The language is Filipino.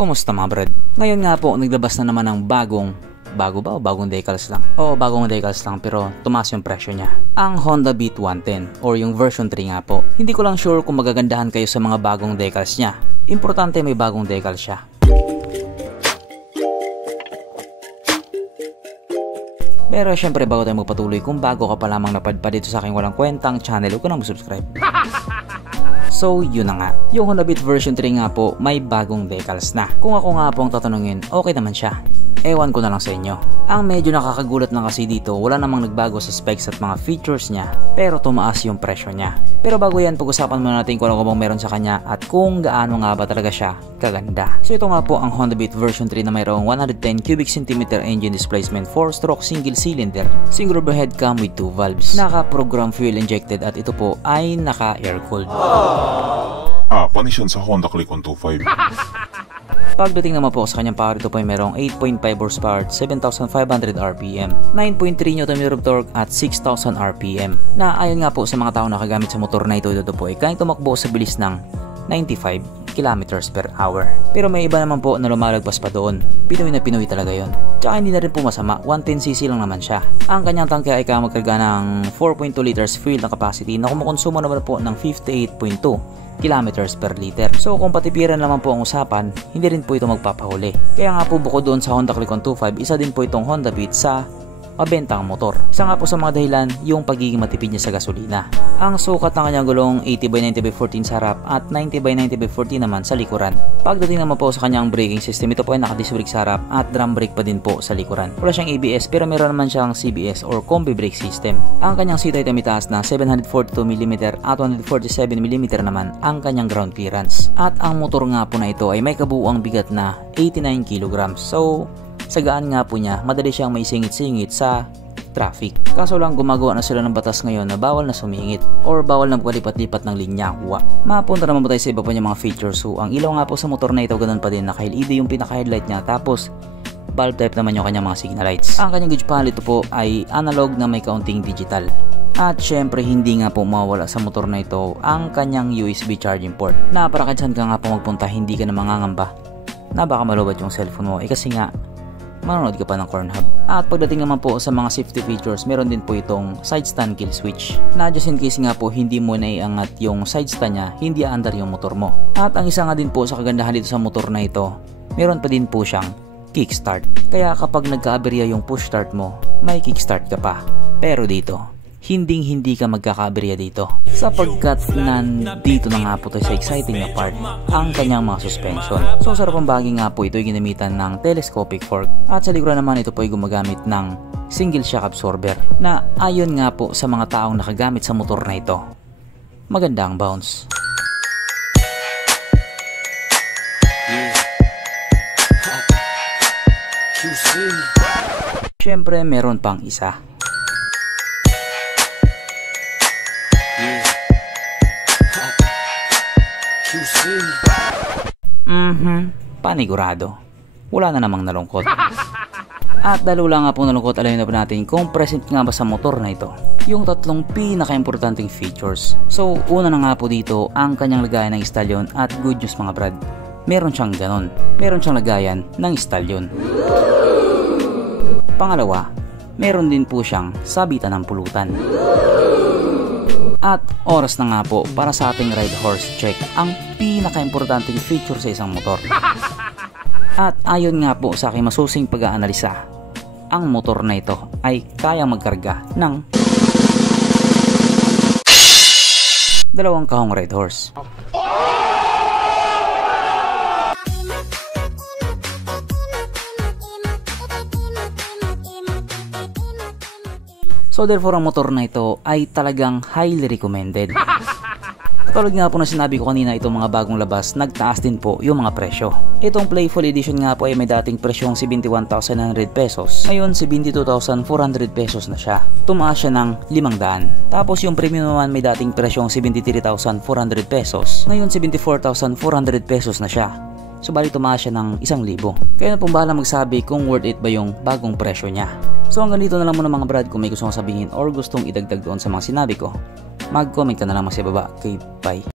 Kumusta mga brad? Ngayon nga po naglabas na naman ng bagong decals lang? Bagong decals lang pero tumaas yung presyo niya. Ang Honda Beat 110 or yung version 3 nga po. Hindi ko lang sure kung magagandahan kayo sa mga bagong decals niya. Importante may bagong decals siya. Pero syempre bago tayo magpatuloy, kung bago ka pa lamang napadpad dito sa aking walang kwentang channel, huwag ka nang subscribe. So yun na nga, yung Honda Beat version 3 nga po may bagong decals na. Kung ako nga po ang tatanungin, okay naman siya. Ewan ko na lang sa inyo. Ang medyo nakakagulat lang kasi dito, wala namang nagbago sa specs at mga features niya, pero tumaas yung presyo niya. Pero bago yan, pag-usapan muna natin kung ano bang meron sa kanya at kung gaano nga ba talaga siya kaganda. So ito nga po ang Honda Beat version 3 na mayroong 110 cubic centimeter engine displacement, 4-stroke single cylinder, single overhead cam with 2 valves, naka-program fuel injected at ito po ay naka-air cooled. Panis yan sa Honda Click 125. Pagdating naman po sa kanyang power, ito po ay merong 8.5 horsepower, 7,500 RPM, 9.3 Nm of torque at 6,000 RPM. Na ayon nga po sa mga tao nakagamit sa motor na ito po ay kayang tumakbo sa bilis ng 95 km/h. Pero may iba naman po na lumalagpas pa doon. Pinoy na Pinoy talaga yon. Tsaka hindi na rin po masama, 110cc lang naman siya. Ang kanyang tangke ay kaya magkarga ng 4.2 liters fuel na capacity na kumukonsumo naman po ng 58.2 kilometers per liter. So kung patipiran naman po ang usapan, hindi rin po ito magpapahuli. Kaya nga po bukod doon sa Honda Click 125, isa din po itong Honda Beat sa mabentang motor. Isa nga po sa mga dahilan yung pagiging matipid niya sa gasolina. Ang sukat ng kanyang gulong 80/90/14 sa harap at 90/90/14 naman sa likuran. Pagdating naman po sa kanyang braking system, ito po ay naka-disc brake sa harap at drum brake pa din po sa likuran. Wala siyang ABS pero meron naman siyang CBS or combi brake system. Ang kanyang seat height ay mitaas na 742mm at 147mm naman ang kanyang ground clearance. At ang motor nga po na ito ay may kabuuang bigat na 89 kg. So sa gaan nga po niya, madali siyang maisingit-singit sa traffic. Kaso lang gumagawa na sila ng batas ngayon na bawal na sumingit or bawal na palipat-lipat ng linya. Mapunta naman po tayo sa iba pa niyang mga features. So ang ilaw nga po sa motor na ito ganun pa din, naka-LED yung pinaka-headlight niya, tapos bulb type naman yung kanyang mga signal lights. Ang kanyang gauge panel ito po ay analog na may kaunting digital. At syempre hindi nga po mawala sa motor na ito ang kanyang USB charging port. Na para kahit saan ka nga po magpunta, hindi ka na mangangamba na baka malubat yung cellphone mo. Kasi nga manonood ka pa ng Cornhub. At pagdating naman po sa mga safety features, meron din po itong side stand kill switch na just in case nga po hindi mo naiangat yung side stand niya, hindi aandar yung motor mo. At ang isa nga din po sa kagandahan dito sa motor na ito, meron pa din po siyang kickstart. Kaya kapag nagka-aberya yung push start mo, may kickstart ka pa. Pero dito, hindi ka magkakaberya dito sapagkat nandito na nga po tayo sa exciting na part, ang kanyang mga suspension. So sarap ang bagay nga po ito ay ginamitan ng telescopic fork at sa likuran naman ito po ay gumagamit ng single shock absorber na ayon nga po sa mga taong nakagamit sa motor na ito, maganda ang bounce. Syempre meron pang isa. Panigurado. Wala na namang nalungkot. At dahil wala nga po nalungkot, alamin na po natin kung present nga ba sa motor na ito yung tatlong pinaka-importanting features. So una na nga po dito ang kanyang lagayan ng stallion at good news mga brad, meron siyang ganon. Meron siyang lagayan ng stallion. Pangalawa, meron din po siyang sabitan ng pulutan. At oras na nga po para sa ating ride horse check, ang pinaka-importanting feature sa isang motor. At ayon nga po sa aking masusing pag-aanalisa, ang motor na ito ay kayang magkarga ng 2 kahong ride horse. So therefore ang motor na ito ay talagang highly recommended. Katulad nga po na sinabi ko kanina, itong mga bagong labas, nagtaas din po yung mga presyo. Itong Playful Edition nga po ay may dating presyong 71,900 pesos. Ngayon 72,400 pesos na siya. Tumaas siya ng 500. Tapos yung premium naman may dating presyong 73,400 pesos. Ngayon 74,400 pesos na siya. So bali tumaas siya ng 1,000. Kaya na pong bahala magsabi kung worth it ba yung bagong presyo niya. So hanggang dito na lang muna mga brad. Kung may gusto kong sabihin or gustong idagdag doon sa mga sinabi ko, mag-comment ka na lang sa baba. Okay, bye.